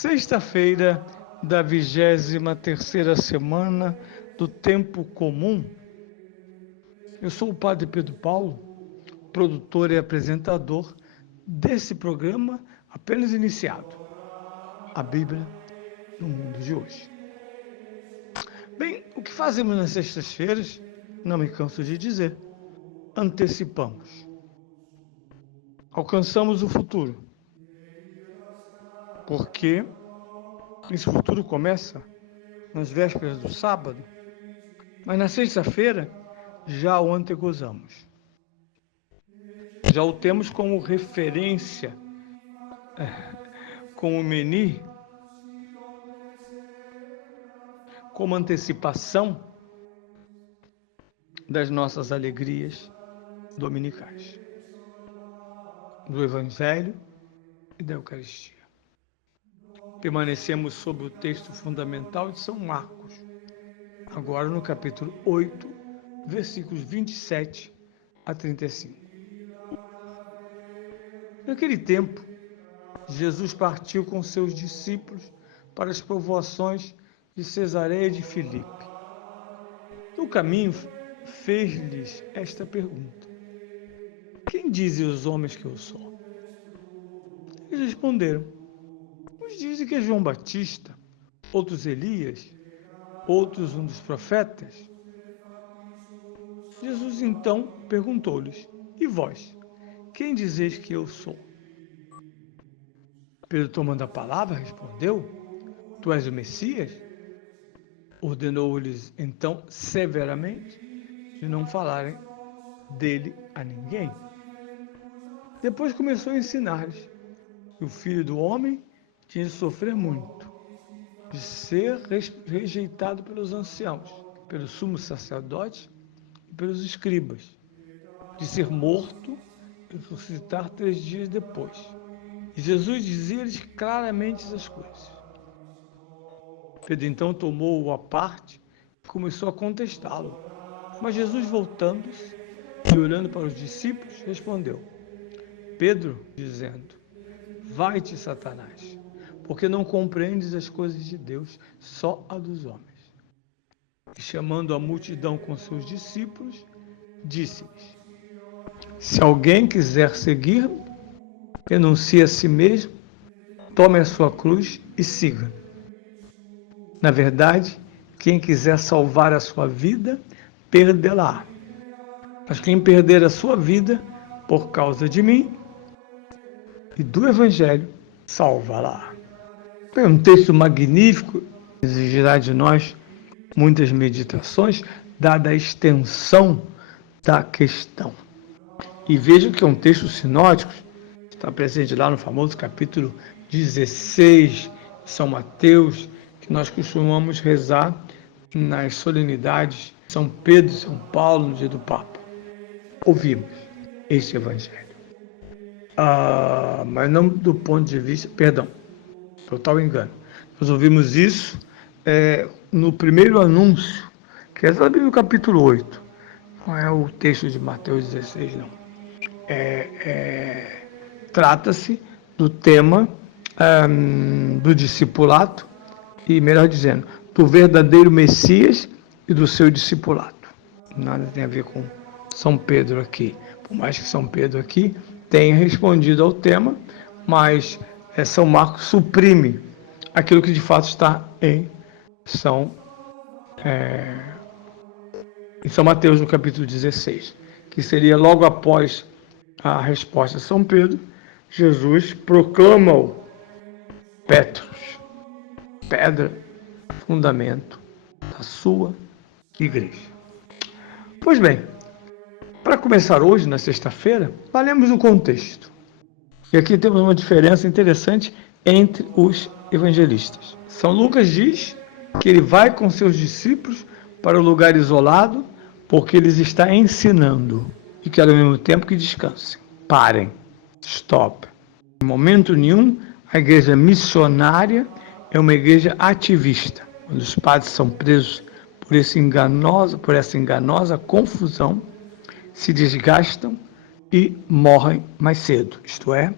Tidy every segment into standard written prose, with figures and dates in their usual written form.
Sexta-feira da 23ª semana do Tempo Comum. Eu sou o Padre Pedro Paulo, produtor e apresentador desse programa apenas iniciado, a Bíblia no mundo de hoje. Bem, o que fazemos nas sextas-feiras, não me canso de dizer, antecipamos. Alcançamos o futuro, porque esse futuro começa nas vésperas do sábado, mas na sexta-feira já o antegozamos. Já o temos como referência, como meni, como antecipação das nossas alegrias dominicais, do Evangelho e da Eucaristia. Permanecemos sobre o texto fundamental de São Marcos, agora no capítulo 8, versículos 27 a 35. Naquele tempo, Jesus partiu com seus discípulos para as povoações de Cesareia de Filipe. No caminho, fez-lhes esta pergunta: quem dizem os homens que eu sou? Eles responderam: uns dizem que é João Batista, outros Elias, outros um dos profetas. Jesus então perguntou-lhes: e vós, quem dizeis que eu sou? Pedro, tomando a palavra, respondeu: tu és o Messias? Ordenou-lhes então severamente de não falarem dele a ninguém. Depois começou a ensinar-lhes que o Filho do Homem tinha de sofrer muito, de ser rejeitado pelos anciãos, pelos sumos sacerdotes e pelos escribas, de ser morto e ressuscitar 3 dias depois. E Jesus dizia-lhes claramente essas coisas. Pedro então tomou-o à parte e começou a contestá-lo. Mas Jesus, voltando-se e olhando para os discípulos, respondeu: Pedro, dizendo: vai-te, Satanás, porque não compreendes as coisas de Deus, só a dos homens. E chamando a multidão com seus discípulos, disse-lhes: se alguém quiser seguir-me, renuncie a si mesmo, tome a sua cruz e siga. Na verdade, quem quiser salvar a sua vida, perdê-la. Mas quem perder a sua vida por causa de mim e do Evangelho, salva-la. É um texto magnífico, exigirá de nós muitas meditações, dada a extensão da questão. E veja que é um texto sinótico, está presente lá no famoso capítulo 16 de São Mateus, que nós costumamos rezar nas solenidades de São Pedro e São Paulo no dia do Papa. Ouvimos este Evangelho. Mas não do ponto de vista, perdão, total engano. Nós ouvimos isso no primeiro anúncio, que é ali no capítulo 8. Não é o texto de Mateus 16, não. Trata-se do tema do discipulado, e melhor dizendo, do verdadeiro Messias e do seu discipulado. Nada tem a ver com São Pedro aqui. Por mais que São Pedro aqui tenha respondido ao tema, mas São Marcos suprime aquilo que de fato está em São Mateus, no capítulo 16, que seria logo após a resposta de São Pedro. Jesus proclama-o Petros, pedra, fundamento da sua igreja. Pois bem, para começar hoje, na sexta-feira, valemos o contexto. E aqui temos uma diferença interessante entre os evangelistas. São Lucas diz que ele vai com seus discípulos para o lugar isolado, porque eles está ensinando, e quer ao mesmo tempo que descansem. Parem, stop. Em momento nenhum, a igreja missionária é uma igreja ativista. Quando os padres são presos por essa enganosa confusão, se desgastam e morrem mais cedo, isto é,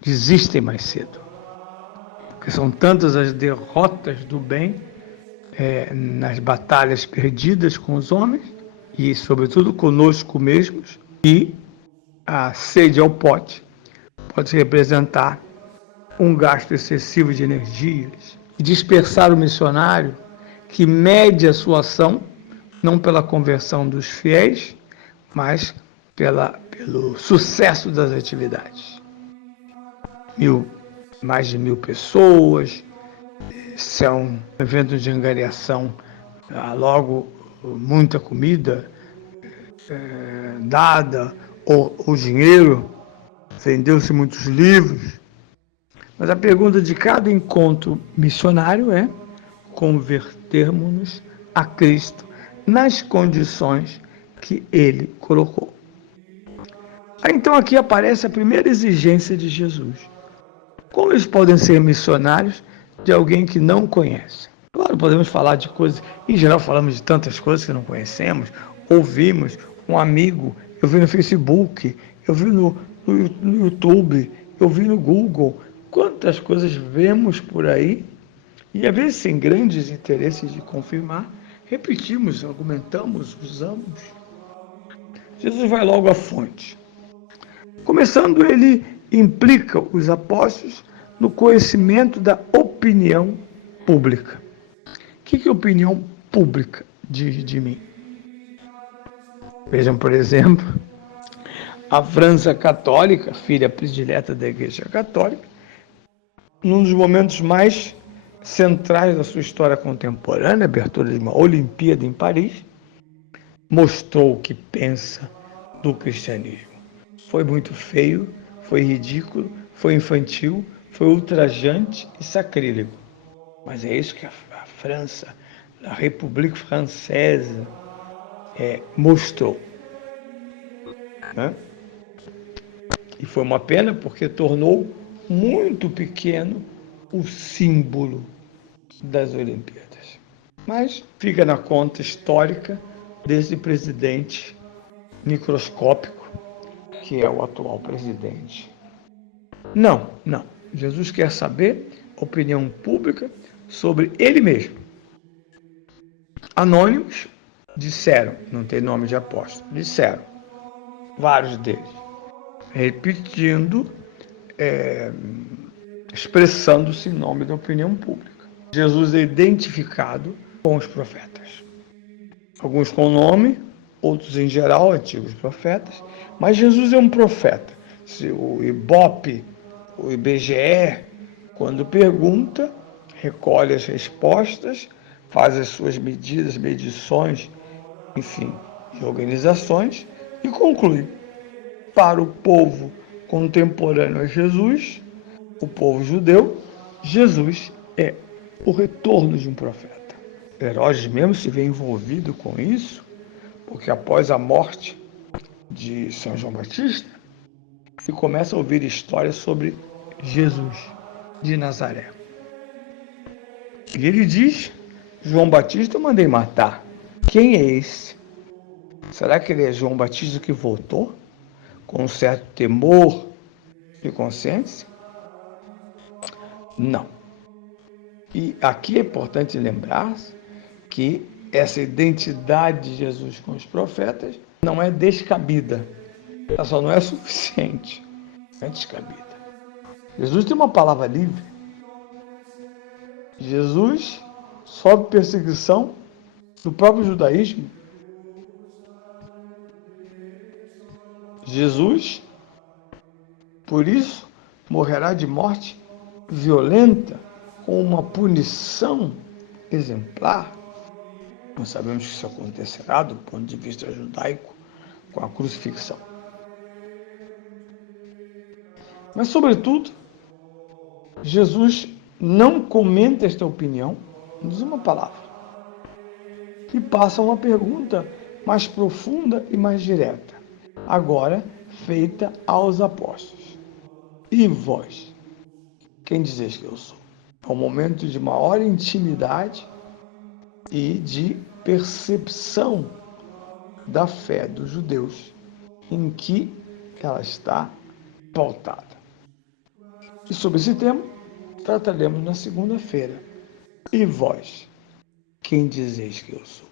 desistem mais cedo. porque são tantas as derrotas do bem nas batalhas perdidas com os homens e, sobretudo, conosco mesmos, e a sede ao pote pode representar um gasto excessivo de energias e dispersar o missionário que mede a sua ação não pela conversão dos fiéis, mas pelo sucesso das atividades. Mais de 1.000 pessoas, são eventos de angariação, logo muita comida dada, ou dinheiro, vendeu-se muitos livros. Mas a pergunta de cada encontro missionário é convertermos-nos a Cristo nas condições que Ele colocou. Então aqui aparece a primeira exigência de Jesus. Como eles podem ser missionários de alguém que não conhece? Claro, podemos falar de coisas, em geral falamos de tantas coisas que não conhecemos, ouvimos um amigo, eu vi no Facebook, eu vi no YouTube, eu vi no Google, quantas coisas vemos por aí, e às vezes sem grandes interesses de confirmar, repetimos, argumentamos, usamos. Jesus vai logo à fonte. Começando, ele implica os apóstolos no conhecimento da opinião pública. O que é opinião pública diz de mim? Vejam, por exemplo, a França católica, filha predileta da Igreja Católica, num dos momentos mais centrais da sua história contemporânea, a abertura de uma Olimpíada em Paris, mostrou o que pensa do cristianismo. Foi muito feio, foi ridículo, foi infantil, foi ultrajante e sacrílego. Mas é isso que a França, a República Francesa, mostrou. Né? E foi uma pena porque tornou muito pequeno o símbolo das Olimpíadas. Mas fica na conta histórica desse presidente microscópico, que é o atual presidente. Não. Jesus quer saber a opinião pública sobre ele mesmo. Anônimos disseram, não tem nome de apóstolo, disseram, vários deles, repetindo, expressando-se em nome da opinião pública. Jesus é identificado com os profetas. Alguns com nome, outros em geral, antigos profetas, mas Jesus é um profeta. O IBOP, o IBGE, quando pergunta, recolhe as respostas, faz as suas medições, enfim, de organizações e conclui. Para o povo contemporâneo a Jesus, o povo judeu, Jesus é o retorno de um profeta. Herodes mesmo se vê envolvido com isso, porque após a morte de São João Batista, se começa a ouvir histórias sobre Jesus de Nazaré. E ele diz, João Batista eu mandei matar. Quem é esse? Será que ele é João Batista que voltou? Com um certo temor de consciência? Não. E aqui é importante lembrar que essa identidade de Jesus com os profetas não é descabida. Ela só não é suficiente. É descabida. Jesus tem uma palavra livre. Jesus sofre perseguição do próprio judaísmo. Jesus, por isso, morrerá de morte violenta, com uma punição exemplar. Nós sabemos que isso acontecerá do ponto de vista judaico com a crucifixão. Mas, sobretudo, Jesus não comenta esta opinião, não diz uma palavra, e passa uma pergunta mais profunda e mais direta, agora feita aos apóstolos. E vós, quem dizeis que eu sou? É um momento de maior intimidade e de percepção da fé dos judeus, em que ela está pautada. E sobre esse tema, trataremos na segunda-feira. E vós, quem dizeis que eu sou?